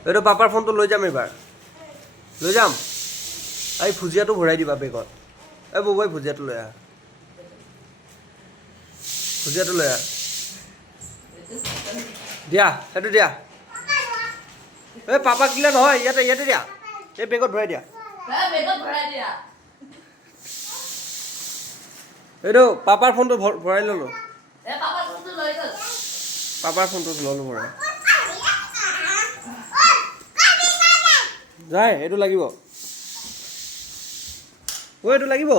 এইটো পাপাৰ ফোনটো লৈ যাম এইবাৰ লৈ যাম এই ভুজিয়াটো ভৰাই দিবা বেগত এই বৌবাই ভুজিয়াটো লৈ আহা ভুজিয়াটো লৈ আহা দিয়া সেইটো দিয়া এই পাপাক দিলে নহয় ইয়াতে ইয়াতে দিয়া এই বেগত ভৰাই দিয়া এইটো পাপাৰ ফোনটো ভৰাই ল'লোঁ পাপাৰ ফোনটো ল'লোঁ ভৰাই যায় এইটো লাগিব এইটো লাগিব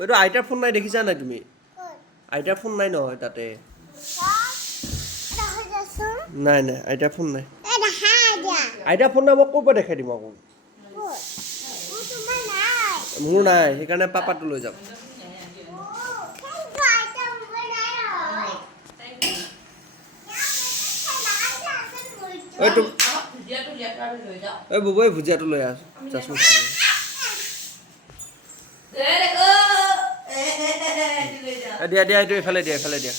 এইটো আইতাৰ ফোন নাই দেখিছা নাই তুমি আইতাৰ ফোন নাই নহয় তাতে নাই নাই আইতাৰ ফোন নাই আইতাৰ ফোন নাই মই ক'ৰ পৰা দেখাই দিম আকৌ মোৰ নাই সেইকাৰণে পাপাটো লৈ যাম এই ববৈ ভুজিয়াটো লৈ আছো চাচোন দিয়া দিয়া এইটো এইফালে দিয়া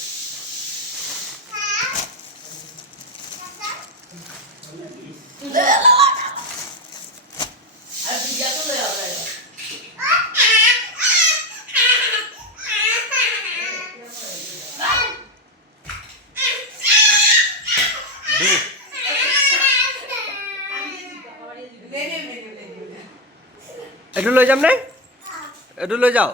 এইটো লৈ যাম নে এইটো লৈ যাওঁ